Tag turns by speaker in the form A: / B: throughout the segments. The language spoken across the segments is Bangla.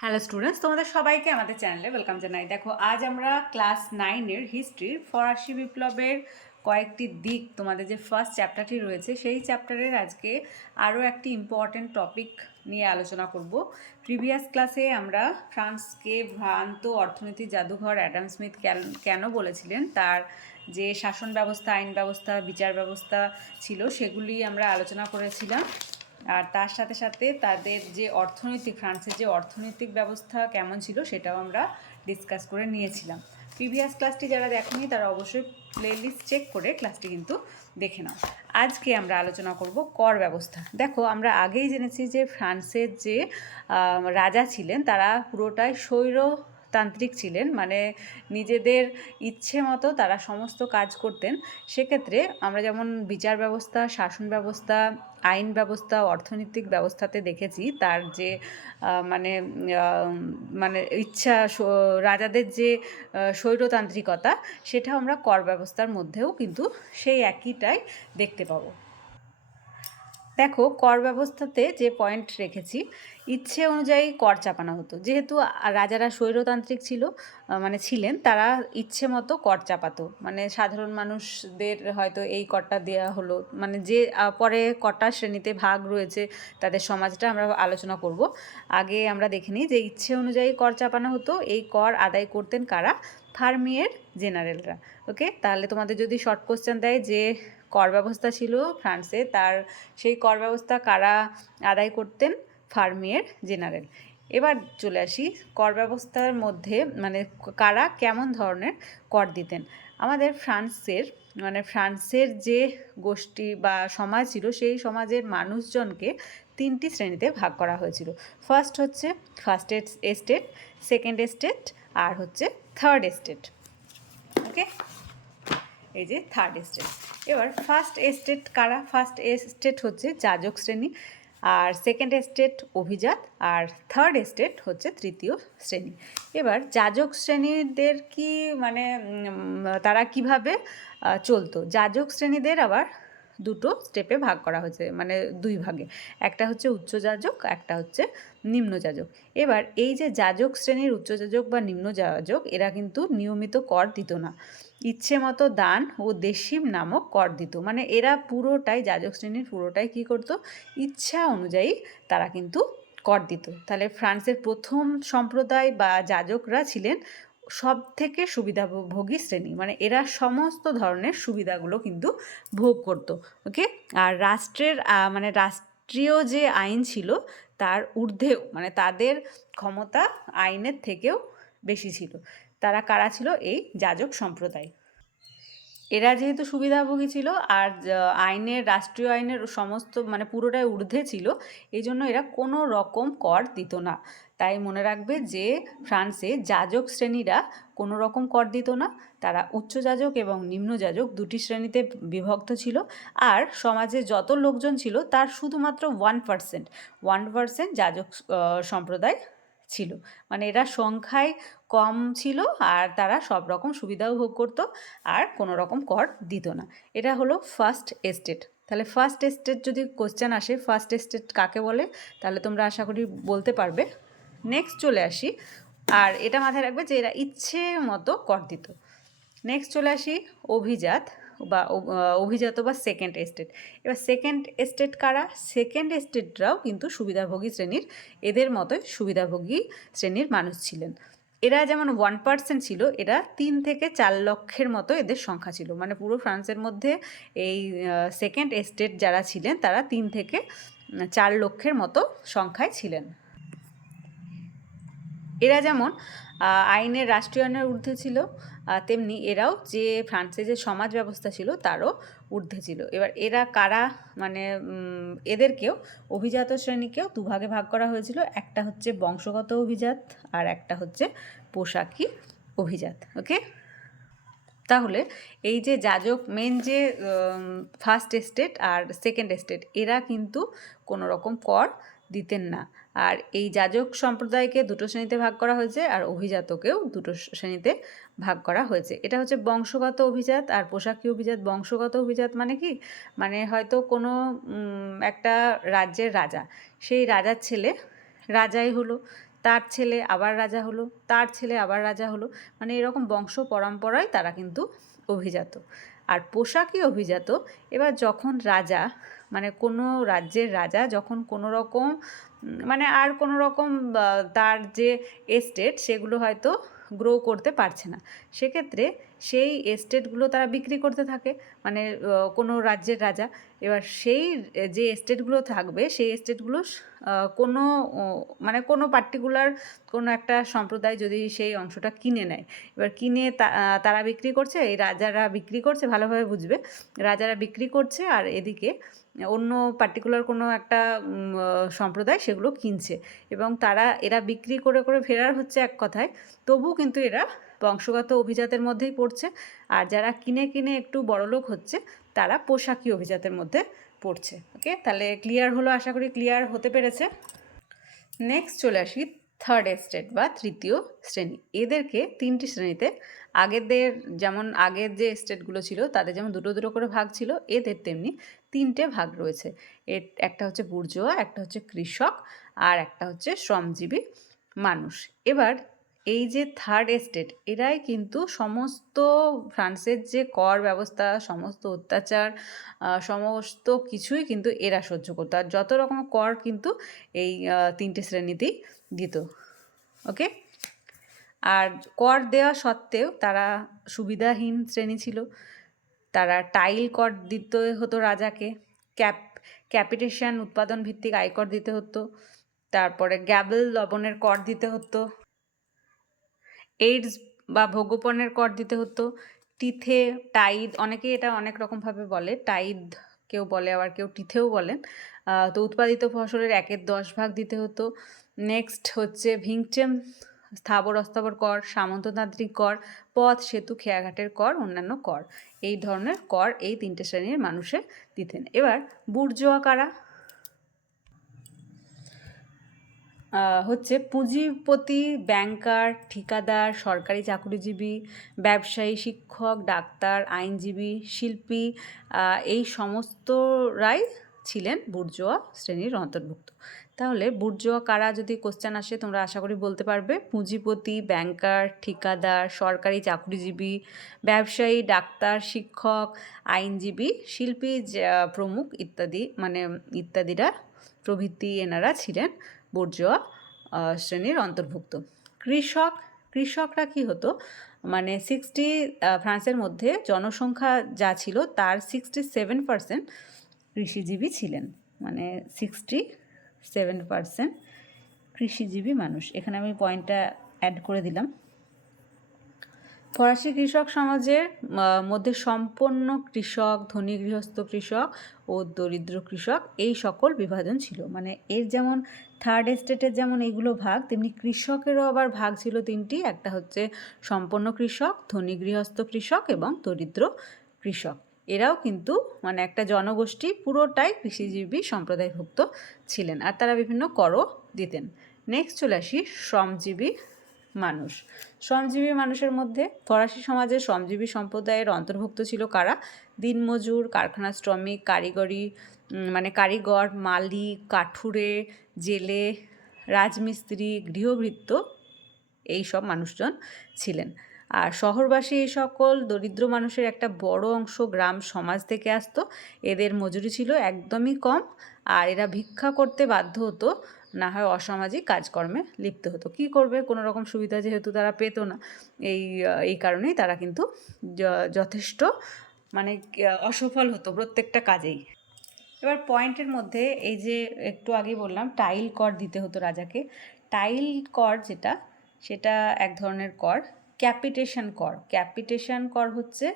A: হ্যালো স্টুডেন্টস তোমাদের সবাইকে আমাদের চ্যানেলে ওয়েলকাম জানাই। দেখো, আজ আমরা ক্লাস নাইনের হিস্ট্রির ফরাসি বিপ্লবের কয়েকটি দিক, তোমাদের যে ফার্স্ট চ্যাপ্টারটি রয়েছে, সেই চ্যাপ্টারের আজকে আরও একটি ইম্পর্টেন্ট টপিক নিয়ে আলোচনা করব। প্রিভিয়াস ক্লাসে আমরা ফ্রান্সকে ভ্রান্ত অর্থনীতির জাদুঘর অ্যাডাম স্মিথ কেন বলেছিলেন? তার যে শাসন ব্যবস্থা, আইন ব্যবস্থা, বিচার ব্যবস্থা ছিল, সেগুলি আমরা আলোচনা করেছিলাম। আর তার সাথে সাথে তাদের যে অর্থনৈতিক, ফ্রান্সের যে অর্থনৈতিক ব্যবস্থা কেমন ছিল সেটাও আমরা ডিসকাস করে নিয়েছিলাম। প্রিভিয়াস ক্লাসটি যারা দেখেনি, তারা অবশ্যই প্লেলিস্ট চেক করে ক্লাসটি কিন্তু দেখে নাও। আজকে আমরা আলোচনা করব কর ব্যবস্থা। দেখো, আমরা আগেই জেনেছি যে ফ্রান্সের যে রাজা ছিলেন, তারা পুরোটাই স্বৈরতান্ত্রিক ছিলেন মানে নিজেদের ইচ্ছে মতো তারা সমস্ত কাজ করতেন। সেক্ষেত্রে আমরা যেমন বিচার ব্যবস্থা, শাসন ব্যবস্থা আইন ব্যবস্থা, অর্থনৈতিক ব্যবস্থাতে দেখেছি তার যে মানে মানে ইচ্ছা রাজাদের যে স্বৈরতান্ত্রিকতা সেটা আমরা কর ব্যবস্থার মধ্যেও কিন্তু সেই একইটাই দেখতে পাবো। দেখো, কর ব্যবস্থাতে যে পয়েন্ট রেখেছি, ইচ্ছে অনুযায়ী কর চাপানো হতো। যেহেতু রাজারা স্বৈরতান্ত্রিক ছিল মানে ছিলেন, তারা ইচ্ছে মতো কর চাপাতো। মানে সাধারণ মানুষদের হয়তো এই করটা দেওয়া হলো। মানে যে পরে কটা শ্রেণীতে ভাগ রয়েছে, তাদের সমাজটা আমরা আলোচনা করব। আগে আমরা দেখে নিই যে ইচ্ছে অনুযায়ী কর চাপানো হতো, এই কর আদায় করতেন কারা? ফার্মিয়ের জেনারেলরা। ওকে? তাহলে তোমাদের যদি শর্ট কোশ্চেন দেয় যে কর ব্যবস্থা ছিল ফ্রান্সে, তার সেই কর ব্যবস্থা কারা আদায় করতেন? Fermier general. এবার চলে আসি কর ব্যবস্থার মধ্যে মানে কারা কেমন ধরনের কর দিতেন? আমাদের ফ্রান্সের মানে ফ্রান্সের যে গোষ্ঠী বা সমাজ ছিল, সেই সমাজের মানুষজনকে তিনটি শ্রেণীতে ভাগ করা হয়েছিল। ফার্স্ট হচ্ছে ফার্স্ট এস্টেট, সেকেন্ড এস্টেট, আর হচ্ছে থার্ড এস্টেট। ওকে? এই যে থার্ড এস্টেট এবার ফার্স্ট এস্টেট কারা? ফার্স্ট স্টেট হচ্ছে যাজক শ্রেণি, আর সেকেন্ড এস্টেট অভিজাত, আর থার্ড এস্টেট হচ্ছে তৃতীয় শ্রেণি। এবার যাজক শ্রেণীদের কি মানে তারা কীভাবে চলতো? যাজক শ্রেণীদের আবার দুটো স্টেপে ভাগ করা হয়েছে মানে দুই ভাগে। একটা হচ্ছে উচ্চ যাজক একটা হচ্ছে নিম্ন যাজক এবার এই যে যাজক শ্রেণির উচ্চ যাজক বা নিম্ন যাজক এরা কিন্তু নিয়মিত কর দিত না। ইচ্ছে মতো দান ও দেশিম নামক কর দিত। মানে এরা পুরোটাই, যাজক শ্রেণির পুরোটাই কী করতো? ইচ্ছা অনুযায়ী তারা কিন্তু কর দিত। তাহলে ফ্রান্সের প্রথম সম্প্রদায় বা যাজকরা ছিলেন সব থেকে সুবিধাভোগী শ্রেণি। মানে এরা সমস্ত ধরনের সুবিধাগুলো কিন্তু ভোগ করতো, ওকে? আর রাষ্ট্রের মানে রাষ্ট্রীয় যে আইন ছিল, তার ঊর্ধ্বেও মানে তাদের ক্ষমতা আইনের থেকেও বেশি ছিল। তারা কারা ছিল? এই যাজক সম্প্রদায়। এরা যেহেতু সুবিধাভোগী ছিল, আর আইনের, রাষ্ট্রীয় আইনের সমস্ত মানে পুরোটাই ঊর্ধ্বে ছিল, এই জন্য এরা কোনো রকম কর দিত না। তাই মনে রাখবে যে ফ্রান্সে যাজক শ্রেণীরা কোনো রকম কর দিত না। তারা উচ্চ যাজক এবং নিম্ন যাজক দুটি শ্রেণীতে বিভক্ত ছিল। আর সমাজে যত লোকজন ছিল, তার শুধুমাত্র ওয়ান পার্সেন্ট ওয়ান পার্সেন্ট যাজক সম্প্রদায় ছিল। মানে এরা সংখ্যায় কম ছিল আর তারা সব রকম সুবিধাও ভোগ করতো, আর কোনো রকম কর দিত না। এটা হলো ফার্স্ট এস্টেট। তাহলে ফার্স্ট এস্টেট যদি কোশ্চেন আসে, ফার্স্ট এস্টেট কাকে বলে? তাহলে তোমরা আশা করি বলতে পারবে। নেক্সট চলে আসি। আর এটা মাথায় রাখবে যে এরা ইচ্ছে মতো কর দিত নেক্সট চলে আসি, অভিজাত বা অভিজাত বা সেকেন্ড এস্টেট এবার সেকেন্ড এস্টেট কারা? সেকেন্ড এস্টেটরাও কিন্তু সুবিধাভোগী শ্রেণির, এদের মতোই সুবিধাভোগী শ্রেণির মানুষ ছিলেন। এরা যেমন ওয়ান পার্সেন্ট ছিল, এরা তিন থেকে চার লক্ষের মতো এদের সংখ্যা ছিল। মানে পুরো ফ্রান্সের মধ্যে এই সেকেন্ড এস্টেট যারা ছিলেন, তারা তিন থেকে চার লক্ষের মতো সংখ্যায় ছিলেন। এরা যেমন আইনের রাষ্ট্রীয় আইনের ঊর্ধ্বে ছিল তেমনি এরাও যে ফ্রান্সে যে সমাজ ব্যবস্থা ছিল তারও ঊর্ধ্বে ছিল। এবার এরা কারা মানে এদেরকেও অভিজাত শ্রেণীকেও দুভাগে ভাগ করা হয়েছিল। একটা হচ্ছে বংশগত অভিজাত আর একটা হচ্ছে পোশাকি অভিজাত, ওকে? তাহলে এই যে যাজক, মেন যে ফার্স্ট এস্টেট আর সেকেন্ড এস্টেট এরা কিন্তু কোনো রকম কর দিতেন না। আর এই যাজক সম্প্রদায়কে দুটো শ্রেণীতে ভাগ করা হয়েছে আর অভিজাতকেও দুটো শ্রেণীতে ভাগ করা হয়েছে। এটা হচ্ছে বংশগত অভিজাত আর পোশাকী অভিজাত। বংশগত অভিজাত মানে কি? মানে হয়তো কোনো একটা রাজ্যের রাজা। সেই রাজার ছেলে রাজাই হলো। তার ছেলে আবার রাজা হলো, তার ছেলে আবার রাজা হলো। মানে এরকম বংশ পরম্পরায় তারা কিন্তু অভিজাত। আর পোশাকই অভিজাত। এবার যখন রাজা মানে কোনো রাজ্যের রাজা যখন কোনো রকম মানে আর কোনো রকম তার যে এস্টেট সেগুলো হয়তো গ্রো করতে পারছে না। সেক্ষেত্রে সেই এস্টেটগুলো তারা বিক্রি করতে থাকে মানে কোনো রাজ্যের রাজা। এবার সেই, যে এস্টেটগুলো থাকবে, সেই এস্টেটগুলো কোনো মানে কোনো পার্টিকুলার কোনো একটা সম্প্রদায় যদি সেই অংশটা কিনে নেয়। এবার কিনে তারা বিক্রি করছে, এই রাজারা বিক্রি করছে, ভালোভাবে বুঝবে। রাজারা বিক্রি করছে আর এদিকে অন্য পার্টিকুলার কোনো একটা সম্প্রদায় সেগুলো কিনছে। এবং তারা, এরা বিক্রি করে করে ফেরার হচ্ছে এক কথায় তবু কিন্তু এরা বংশগত অভিজাতের মধ্যেই পড়ছে। আর যারা কিনে কিনে একটু বড়লোক হচ্ছে, তারা পোশাকি অভিজাতের মধ্যে পড়ছে। ওকে তাহলে ক্লিয়ার হলো, আশা করি ক্লিয়ার হতে পেরেছে। নেক্সট চলে আসি থার্ড এস্টেট বা তৃতীয় শ্রেণি। এদেরকে তিনটি শ্রেণীতে আগেদের যেমন আগের যে স্টেটগুলো ছিল, তাদের যেমন দুটো দুটো করে ভাগ ছিল, এদের তেমনি তিনটে ভাগ রয়েছে। এর একটা হচ্ছে বুর্জোয়া, একটা হচ্ছে কৃষক, আর একটা হচ্ছে শ্রমজীবী মানুষ। এবার এই যে থার্ড এস্টেট এরাই কিন্তু সমস্ত ফ্রান্সের যে কর ব্যবস্থা, সমস্ত অত্যাচার সমস্ত কিছুই কিন্তু এরা সহ্য করতো। আর যত রকম কর কিন্তু এই তিনটে শ্রেণীতেই দিত। ওকে আর কর দেওয়া সত্ত্বেও তারা সুবিধাহীন শ্রেণি ছিল। তারা টাইল কর দিতে হতো রাজাকে ক্যাপ ক্যাপিটেশন উৎপাদন ভিত্তিক আয়কর দিতে হতো। তারপরে গ্যাবেল লবণের কর দিতে হতো। এইডস বা ভোগ্যপণ্যের কর দিতে হতো। টিথে টাইদ অনেকেই এটা অনেক রকমভাবে বলে। টাইদ কেউ বলে, আবার কেউ টিথেও বলেন। তো উৎপাদিত ফসলের একের দশ ভাগ দিতে হতো। নেক্সট হচ্ছে ভিংচেম, স্থাবর অস্থাবর কর, সামন্ততান্ত্রিক কর, পথ, সেতু, খেয়াঘাটের কর, অন্যান্য কর। এই ধরনের কর এই তিনটে শ্রেণির মানুষে দিতেন। এবার বুর্জোয়া কারা? হচ্ছে পুঁজিপতি, ব্যাংকার, ঠিকাদার, সরকারি চাকরিজীবী, ব্যবসায়ী, শিক্ষক, ডাক্তার, আইনজীবী, শিল্পী এই সমস্তরাই ছিলেন বুর্জোয়া শ্রেণির অন্তর্ভুক্ত। তাহলে বুর্জোয়া কারা যদি কোশ্চেন আসে, তোমরা আশা করি বলতে পারবে। পুঁজিপতি, ব্যাংকার, ঠিকাদার, সরকারি চাকরিজীবী, ব্যবসায়ী, ডাক্তার, শিক্ষক, আইনজীবী, শিল্পী প্রমুখ ইত্যাদি মানে ইত্যাদিরা প্রভৃতি এনারা ছিলেন। বুর্জোয়া শ্রেণির অন্তর্ভুক্ত। কৃষক, কৃষকরা কি হতো? মানে সিক্সটি ফ্রান্সের মধ্যে জনসংখ্যা যা ছিল তার সিক্সটি সেভেন পার্সেন্ট কৃষিজীবী ছিলেন। মানে সিক্সটি সেভেন পার্সেন্ট কৃষিজীবী মানুষ। এখানে আমি পয়েন্টটা অ্যাড করে দিলাম। ফরাসি কৃষক সমাজের মধ্যে সম্পন্ন কৃষক ধনী গৃহস্থ কৃষক ও দরিদ্র কৃষক এই সকল বিভাজন ছিল। মানে এর যেমন থার্ড এস্টেটের যেমন এইগুলো ভাগ, তেমনি কৃষকেরও আবার ভাগ ছিল তিনটি। একটা হচ্ছে সম্পন্ন কৃষক ধনী গৃহস্থ কৃষক এবং দরিদ্র কৃষক। এরাও কিন্তু মানে একটা জনগোষ্ঠী পুরোটাই কৃষিজীবী সম্প্রদায়ভুক্ত ছিলেন। আর তারা বিভিন্ন করও দিতেন। নেক্সট চলে আসি, শ্রমজীবী মানুষ। শ্রমজীবী মানুষের মধ্যে ফরাসি সমাজের শ্রমজীবী সম্প্রদায়ের অন্তর্ভুক্ত ছিল কারা? দিনমজুর, কারখানা শ্রমিক, কারিগরি মানে কারিগর মালি কাঠুরে, জেলে, রাজমিস্ত্রি গৃহভৃত্ত এই সব মানুষজন ছিলেন। আর শহরবাসী এই সকল দরিদ্র মানুষের একটা বড় অংশ গ্রাম সমাজ থেকে আসতো। এদের মজুরি ছিল একদমই কম আর এরা ভিক্ষা করতে বাধ্য হতো না হয় অসামাজিক কাজকর্মে লিপ্ত হতো। কি করবে? কোনো রকম সুবিধা যেহেতু তারা পেতো না। এই এই কারণেই তারা কিন্তু যথেষ্ট মানে অসফল হতো প্রত্যেকটা কাজেই। এবার পয়েন্টের মধ্যে এই যে একটু আগে বললাম টাইল কর দিতে হতো রাজাকে। টাইল কর যেটা, সেটা এক ধরনের কর ক্যাপিটেশন কর ক্যাপিটেশন কর হচ্ছে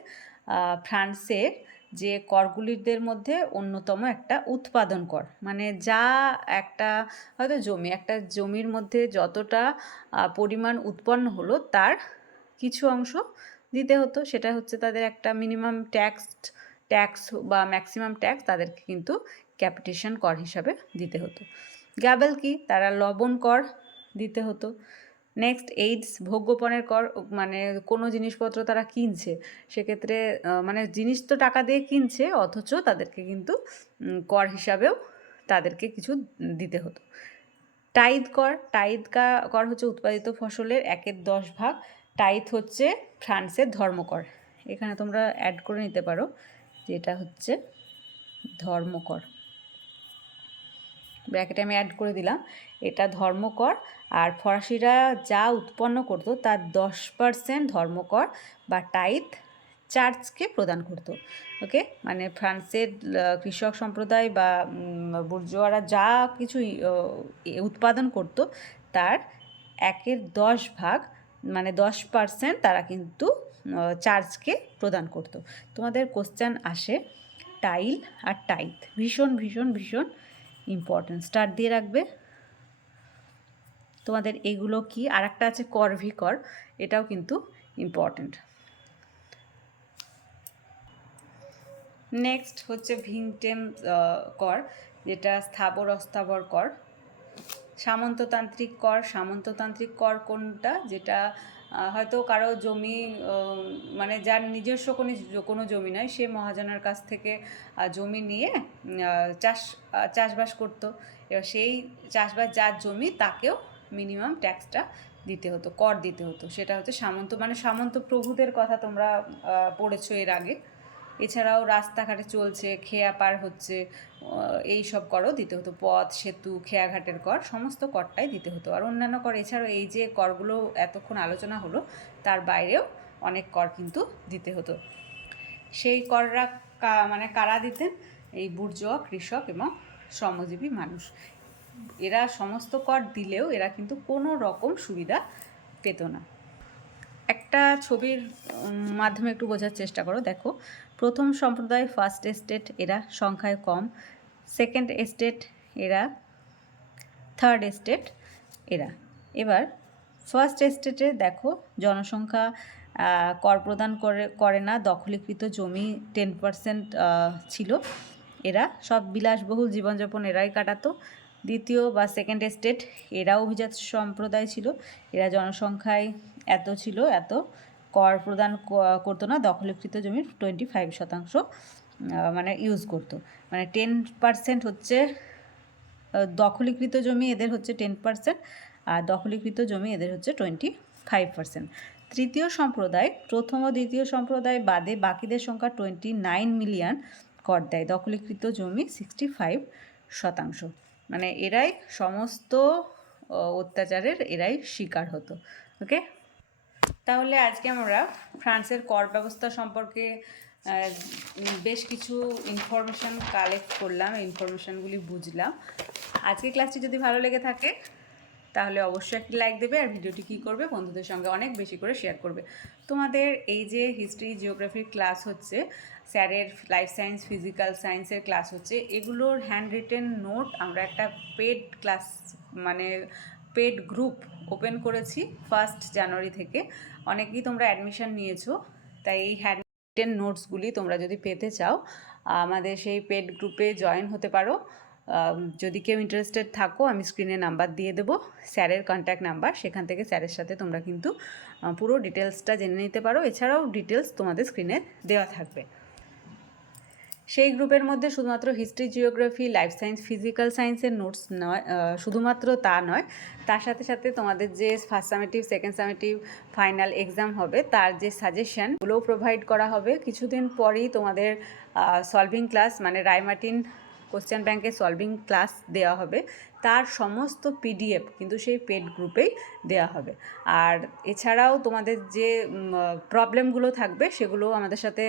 A: ফ্রান্সের যে করগুলিদের মধ্যে অন্যতম একটা উৎপাদন কর। মানে যা একটা হয়তো জমি, একটা জমির মধ্যে যতটা পরিমাণ উৎপন্ন হলো তার কিছু অংশ দিতে হতো। সেটা হচ্ছে তাদের একটা মিনিমাম ট্যাক্স ট্যাক্স বা ম্যাক্সিমাম ট্যাক্স তাদেরকে কিন্তু ক্যাপিটেশন কর হিসাবে দিতে হতো। গ্যাবেল কি? তারা লবণ কর দিতে হতো। নেক্সট এইডস ভোগ্যপণের কর মানে কোনো জিনিসপত্র তারা কিনছে, সেক্ষেত্রে মানে জিনিস তো টাকা দিয়ে কিনছে, অথচ তাদেরকে কিন্তু কর হিসাবেও তাদেরকে কিছু দিতে হতো। টাইদ কর টাইদ কর হচ্ছে উৎপাদিত ফসলের একের দশ ভাগ টাইদ হচ্ছে ফ্রান্সের ধর্মকর। এখানে তোমরা অ্যাড করে নিতে পারো, যেটা হচ্ছে ধর্মকর। ব্র্যাকেটে আমি অ্যাড করে দিলাম। এটা ধর্মকর। আর ফরাসিরা যা উৎপন্ন করতো তার দশ পার্সেন্ট ধর্মকর বা টাইথ চার্চকে প্রদান করতো। ওকে মানে ফ্রান্সের কৃষক সম্প্রদায় বা বুর্জোয়ারা যা কিছু উৎপাদন করতো তার একের দশ ভাগ মানে দশ পার্সেন্ট তারা কিন্তু আহ, চার্চকে প্রদান করতো। তোমাদের কোশ্চেন আসে টাইল আর টাইথ ভীষণ ভীষণ ভীষণ ইম্পর্টেন্ট স্টার্ট দিয়ে রাখবে। তোমাদের এগুলো কি? আর একটা আছে কর ভি কর এটাও কিন্তু ইম্পর্টেন্ট নেক্সট হচ্ছে ভিংটেম কর, যেটা স্থাবর, অস্থাবর কর। সামন্ততান্ত্রিক কর সামন্ততান্ত্রিক কর কোনটা? যেটা হয়তো কারও জমি মানে যার নিজস্ব কোনো কোনো জমি নয় সে মহাজনের কাছ থেকে জমি নিয়ে চাষ চাষবাস করতো। এবার সেই চাষবাস, যার জমি তাকেও মিনিমাম ট্যাক্সটা দিতে হতো, কর দিতে হতো। সেটা হচ্ছে সামন্ত মানে সামন্ত প্রভুদের কথা তোমরা পড়েছো এর আগে। এছাড়াও রাস্তাঘাটে চলছে, খেয়া পার হচ্ছে এই সব করও দিতে হতো। পথ, সেতু, খেয়াঘাটের কর, সমস্ত করটাই দিতে হতো। আর অন্যান্য কর, এছাড়াও এই যে করগুলো এতক্ষণ আলোচনা হলো, তার বাইরেও অনেক কর কিন্তু দিতে হতো। সেই কররা মানে কারা দিতেন? এই বুর্জোয়া, কৃষক এবং শ্রমজীবী মানুষ। এরা সমস্ত কর দিলেও এরা কিন্তু কোনো রকম সুবিধা পেত না। একটা ছবির মাধ্যমে একটু বোঝার চেষ্টা করো। দেখো, প্রথম সম্প্রদায় ফার্স্ট এস্টেট এরা সংখ্যায় কম। সেকেন্ড এস্টেট এরা থার্ড এস্টেট এরা। এবার ফার্স্ট এস্টেটে দেখো জনসংখ্যা কর প্রদান করে করে না, দখলীকৃত জমি টেন পার্সেন্ট ছিল। এরা সব বিলাসবহুল জীবনযাপন এরাই কাটাতো। দ্বিতীয় বা সেকেন্ড এস্টেট এরাও অভিজাত সম্প্রদায় ছিল। এরা জনসংখ্যায় এত ছিল, এত কর প্রদান করতো না, দখলীকৃত জমির টোয়েন্টি ফাইভ শতাংশ মানে ইউজ করতো। মানে টেন পার্সেন্ট হচ্ছে দখলীকৃত জমি, এদের হচ্ছে টেন পার্সেন্ট আর দখলীকৃত জমি এদের হচ্ছে টোয়েন্টি ফাইভ পার্সেন্ট তৃতীয় সম্প্রদায়, প্রথম ও দ্বিতীয় সম্প্রদায় বাদে বাকিদের সংখ্যা টোয়েন্টি নাইন মিলিয়ন কর দেয়। দখলীকৃত জমি সিক্সটি ফাইভ শতাংশ। মানে এরাই সমস্ত অত্যাচারের এরাই শিকার হতো। ওকে? তাহলে আজকে আমরা ফ্রান্সের কর ব্যবস্থা সম্পর্কে বেশ কিছু ইনফরমেশন কালেক্ট করলাম। ইনফরমেশনগুলি বুঝলাম। আজকে ক্লাসটি যদি ভালো লেগে থাকে তাহলে অবশ্যই একটি লাইক দেবে আর ভিডিওটি কী করবে বন্ধুদের সঙ্গে অনেক বেশি করে শেয়ার করবে। তোমাদের এই যে হিস্ট্রি জিওগ্রাফির ক্লাস হচ্ছে স্যারের লাইফ সায়েন্স ফিজিক্যাল সায়েন্সের ক্লাস হচ্ছে, এগুলোর হ্যান্ড রিটেন নোট আমরা একটা পেড ক্লাস মানে পেড গ্রুপ ওপেন করেছি ফার্স্ট জানুয়ারি থেকে। অনেকেই তোমরা অ্যাডমিশন নিয়েছো, তাই এই হ্যান্ড রিটেন নোটসগুলি তোমরা যদি পেতে চাও, আমাদের সেই পেড গ্রুপে জয়েন হতে পারো। যদি কেউ ইন্টারেস্টেড থাকো, আমি স্ক্রিনে নাম্বার দিয়ে দেবো, স্যারের কন্ট্যাক্ট নাম্বার সেখান থেকে স্যারের সাথে তোমরা কিন্তু পুরো ডিটেলসটা জেনে নিতে পারো। এছাড়াও ডিটেলস তোমাদের স্ক্রিনে দেওয়া থাকবে। সেই গ্রুপের মধ্যে শুধুমাত্র history geography life science physical সায়েন্সের নোটস নয় শুধুমাত্র তা নয়, তার সাথে সাথে তোমাদের যে first summative second summative final exam হবে, তার যে সাজেশনগুলোও প্রোভাইড করা হবে। কিছুদিন পরেই তোমাদের সলভিং ক্লাস মানে রায়মার্টিন কোশ্চেন ব্যাংকে সলভিং ক্লাস দেওয়া হবে। তার সমস্ত পিডিএফ কিন্তু সেই পেড গ্রুপেই দেওয়া হবে। আর এছাড়াও তোমাদের যে প্রবলেমগুলো থাকবে সেগুলো আমাদের সাথে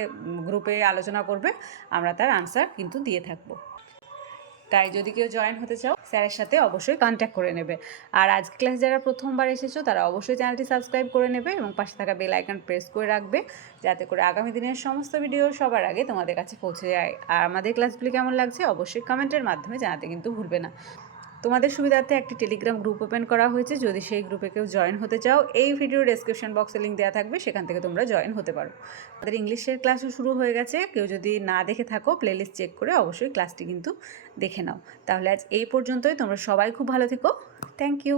A: গ্রুপে আলোচনা করবে। আমরা তার আনসার কিন্তু দিয়ে থাকব। তাই যদি কেউ জয়েন হতে চাও। স্যারের সাথে অবশ্যই কন্ট্যাক্ট করে নেবে। আর আজকে ক্লাস যারা প্রথমবার এসেছ, তারা অবশ্যই চ্যানেলটি সাবস্ক্রাইব করে নেবে এবং পাশে থাকা বেল আইকন প্রেস করে রাখবে, যাতে করে আগামী দিনের সমস্ত ভিডিও সবার আগে তোমাদের কাছে পৌঁছে যায়। আর আমাদের ক্লাসগুলি কেমন লাগছে, অবশ্যই কমেন্টের মাধ্যমে জানাতে কিন্তু ভুলবে না। তোমাদের সুবিধার্থে একটি টেলিগ্রাম গ্রুপ ওপেন করা হয়েছে। যদি সেই গ্রুপে কেউ জয়েন হতে চাও, এই ভিডিও ডেসক্রিপশন বক্সে লিঙ্ক দেওয়া থাকবে, সেখান থেকে তোমরা জয়েন হতে পারো। আমাদের ইংলিশের ক্লাসও শুরু হয়ে গেছে। কেউ যদি না দেখে থাকো প্লেলিস্ট চেক করে অবশ্যই ক্লাসটি কিন্তু দেখে নাও। তাহলে আজ এই পর্যন্তই। তোমরা সবাই খুব ভালো থেকো। Thank you